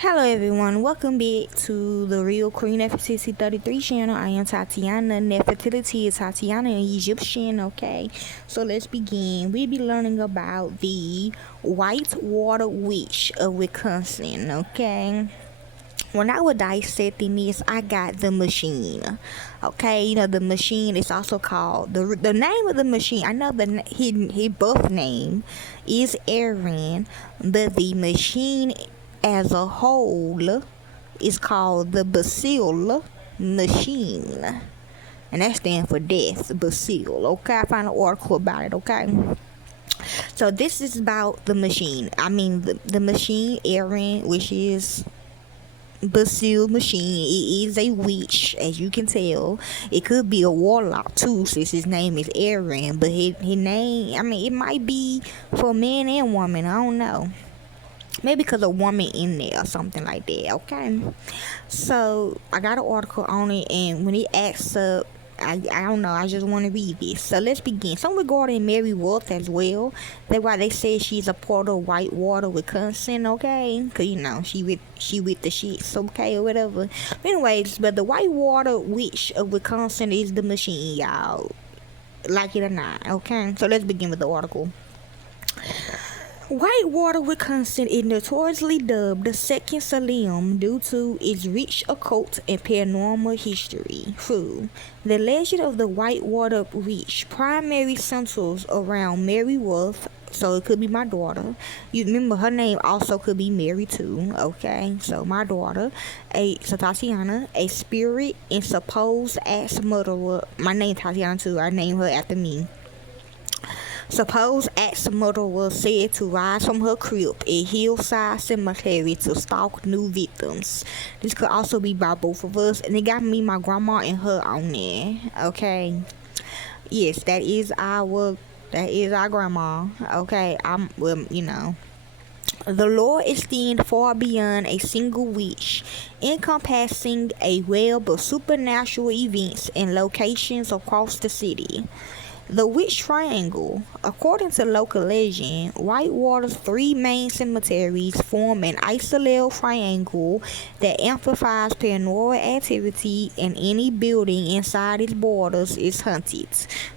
Hello everyone, welcome back to the Real Queen Nefertiti 33 channel. I am Tatiana. Nefertiti is Tatiana in Egyptian, okay? So let's begin. We'll be learning about the Whitewater Witch of Wisconsin, okay? When I was dissecting this, I got the machine. Okay, the machine is also called the name of the machine. I know his birth name is Aaron, but the machine as a whole is called the Basil machine, and that stands for death. Basil. Okay, I found an article about it. Okay. So this is about the machine. I mean the machine Aaron, which is Basil machine. It is a witch, as you can tell. It could be a warlock too, since his name is Aaron. But his name, I mean, it might be for man and woman. I don't know. Maybe because a woman in there or something like that. Okay. So I got an article on it, and when it asks up, I don't know. I just want to read this. So let's begin. Some regarding Mary Wolf as well. That's why they say she's a part of Whitewater, Wisconsin. Okay, cause she with the shits. Okay, or whatever. Anyways, but the Whitewater Witch of Wisconsin is the machine, y'all. Like it or not. Okay. So let's begin with the article. Whitewater, Wisconsin is notoriously dubbed the second Salem due to its rich occult and paranormal history. True. The legend of the Whitewater Witch primarily centers around Mary Wolf, so it could be my daughter. You remember her name also could be Mary too, okay? So my daughter, Tatiana, a spirit and supposed axe murderer. My name Tatiana too, I named her after me. Supposed axe murderer was said to rise from her crypt at Hillside Cemetery to stalk new victims. This could also be by both of us, and it got me, my grandma, and her on there. Okay, yes, that is our grandma. Okay, The lore extends far beyond a single witch, encompassing a web of supernatural events and locations across the city. The Witch Triangle. According to local legend, Whitewater's three main cemeteries form an isosceles triangle that amplifies paranormal activity, and any building inside its borders is haunted.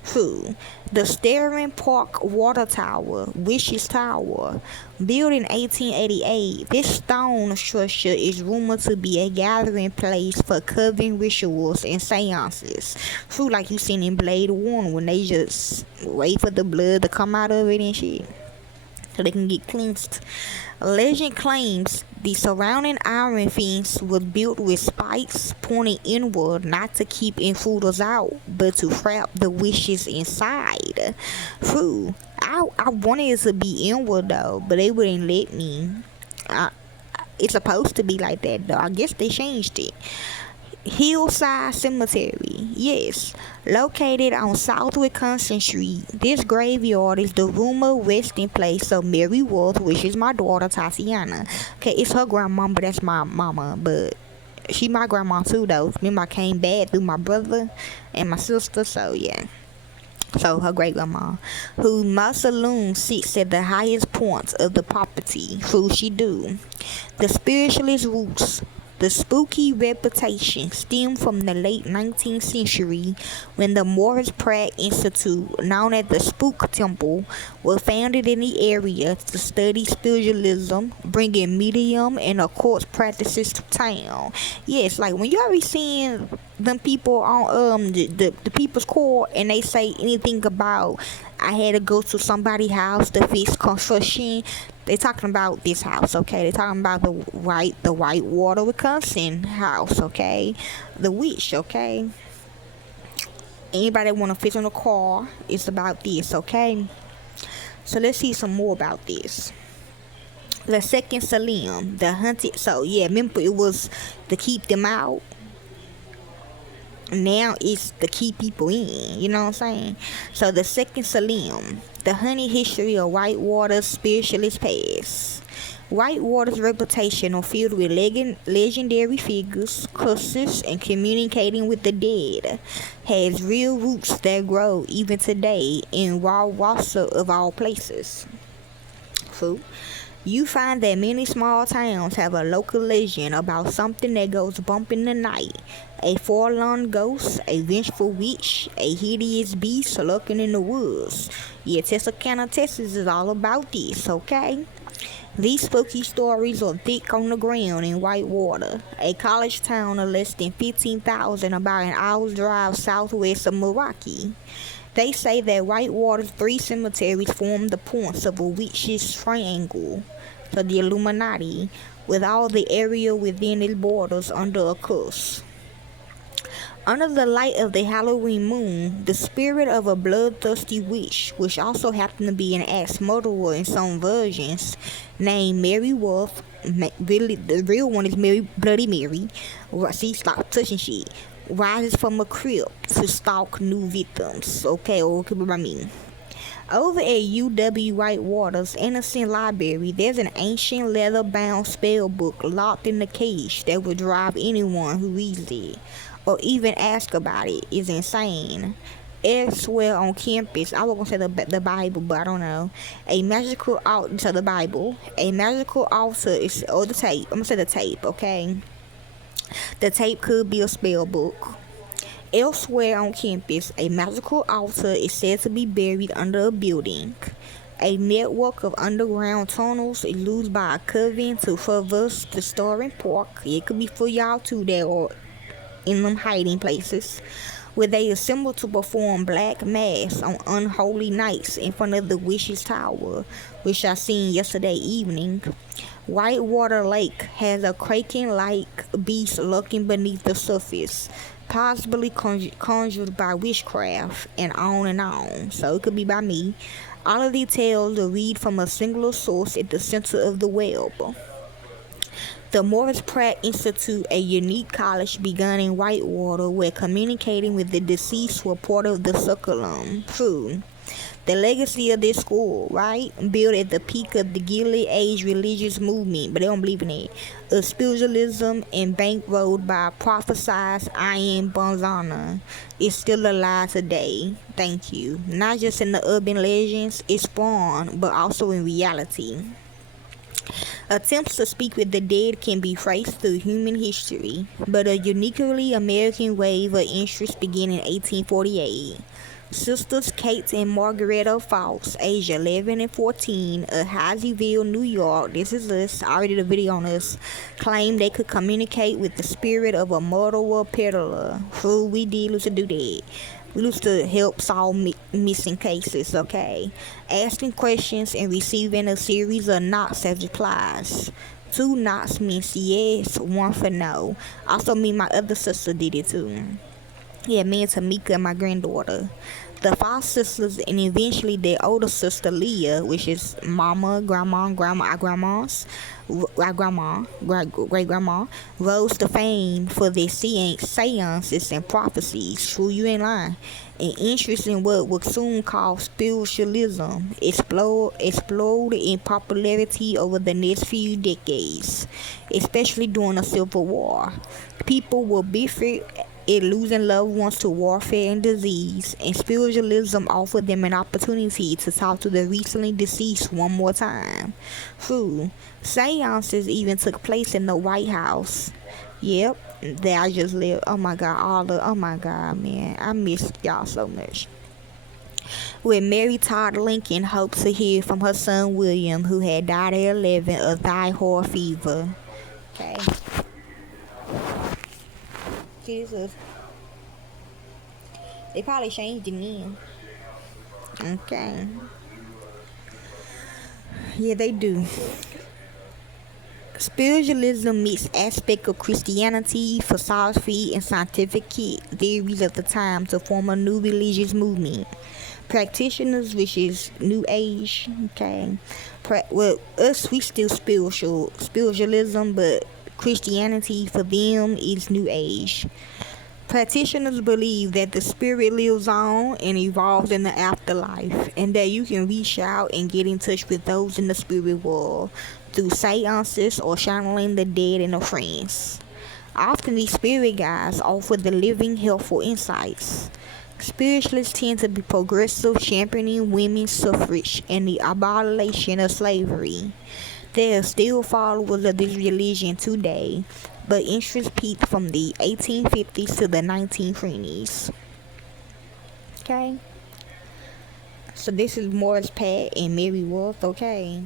True. The Starin Park Water Tower, Witch's Tower. Built in 1888, this stone structure is rumored to be a gathering place for coven rituals and seances. True, like you seen in Blade 1 when they just wait for the blood to come out of it and shit, so they can get cleansed. Legend claims the surrounding iron fence was built with spikes pointing inward, not to keep intruders out, but to trap the witches inside. True. I wanted it to be inward though, but they wouldn't let me. It's supposed to be like that though. I guess they changed it. Hillside Cemetery, yes, located on South Wisconsin Street. This graveyard is the rumored resting place of Mary Wolf, which is my daughter Tatiana. Okay, it's her grandma, but that's my mama, but she my grandma too though. Remember I came back through my brother and my sister, so yeah. So her great grandma, whose mausoleum sits at the highest point of the property, who she do. The spiritualist roots. The spooky reputation stemmed from the late 19th century when the Morris Pratt Institute, known as the Spook Temple, was founded in the area to study spiritualism, bringing medium and occult practices to town. Yes, like when you already seeing them people on the People's Court and they say anything about I had to go to somebody's house to fix construction. They talking about this house, okay? They talking about the Whitewater, Wisconsin house, okay? The witch, okay? Anybody want to fix on a car? It's about this, okay? So let's see some more about this. The second Salem, the hunted. So yeah, remember it was to keep them out. Now it's to keep people in, you know what I'm saying? So the second Salem, the honey history of Whitewater's spiritualist past. Whitewater's reputation are filled with legendary figures, curses, and communicating with the dead has real roots that grow even today in Whitewater of all places. So, You find that many small towns have a local legend about something that goes bump in the night. A forlorn ghost, a vengeful witch, a hideous beast lurking in the woods. Yeah, Texarkana, Texas is all about this, okay? These spooky stories are thick on the ground in Whitewater, a college town of less than 15,000, about an hour's drive southwest of Milwaukee. They say that Whitewater's 3 cemeteries form the points of a witch's triangle to the Illuminati, with all the area within its borders under a curse. Under the light of the Halloween moon, the spirit of a bloodthirsty witch, which also happened to be an axe murderer in some versions, named Mary Wolf, really, the real one is Bloody Mary, see, stop touching shit, rises from a crypt to stalk new victims, okay, or could be by me. Over at UW Whitewater's Innocent Library, there's an ancient leather-bound spell book locked in the cage that would drive anyone who reads it, or even ask about it, is insane. Elsewhere on campus, I was gonna say the Bible, but I don't know. A magical altar to the Bible. A magical altar is, or the tape. I'm gonna say the tape, okay? The tape could be a spell book. Elsewhere on campus, a magical altar is said to be buried under a building. A network of underground tunnels is used by a coven to traverse the Starin Park. It could be for y'all too, that are in them hiding places, where they assemble to perform black mass on unholy nights in front of the witch's tower, which I seen yesterday evening. Whitewater Lake has a kraken-like beast lurking beneath the surface, possibly conjured by witchcraft, and on. So it could be by me. All of these tales are read from a singular source at the center of the web. The Morris Pratt Institute, a unique college begun in Whitewater, where communicating with the deceased were part of the curriculum. True. The legacy of this school, right, built at the peak of the Gilded Age religious movement, but they don't believe in it, of spiritualism and bankrolled by prophesied Ian Bonzana, is still alive today. Thank you. Not just in the urban legends it spawned, but also in reality. Attempts to speak with the dead can be traced through human history, but a uniquely American wave of interest began in 1848. Sisters Kate and Margaretta Fox, aged 11 and 14, of Hazyville, New York, this is us, I already did a video on us, claimed they could communicate with the spirit of a murderer peddler. Who we did used to do that. We used to help solve missing cases, okay? Asking questions and receiving a series of knocks as replies. 2 knocks means yes, 1 for no. Also, me and my other sister did it too. Yeah, me and Tamika and my granddaughter. The 5 sisters and eventually their older sister Leah, which is mama, grandma, our grandmas, great grandma, rose to fame for their seances and prophecies. True, you ain't lying. An interest in what was soon called spiritualism exploded in popularity over the next few decades, especially during the Civil War. People were biffed at losing loved ones to warfare and disease, and spiritualism offered them an opportunity to talk to the recently deceased one more time. True, seances even took place in the White House. Yep, that I just lived. Oh my god, man, I miss y'all so much. Where Mary Todd Lincoln hoped to hear from her son William, who had died at 11 of thyroid fever. Okay. Jesus. They probably changed the name. Okay. Yeah, they do. Spiritualism meets aspect of Christianity, philosophy, and scientific theories of the time to form a new religious movement. Practitioners, which is New Age, okay. Well, us, we still spiritualism, but Christianity for them is New Age. Practitioners believe that the spirit lives on and evolves in the afterlife, and that you can reach out and get in touch with those in the spirit world through seances or channeling the dead and their friends. Often these spirit guides offer the living helpful insights. Spiritualists tend to be progressive, championing women's suffrage and the abolition of slavery. There are still followers of this religion today, but interest peaked from the 1850s to the 1920s. Okay? So this is Morris Pat and Mary Wolf, okay?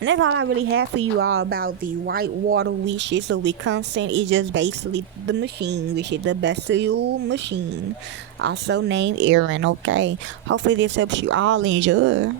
And that's all I really have for you all about the Whitewater Witches of Wisconsin. It's just basically the machine, which is the bestial machine, also named Aaron, okay? Hopefully this helps you all enjoy.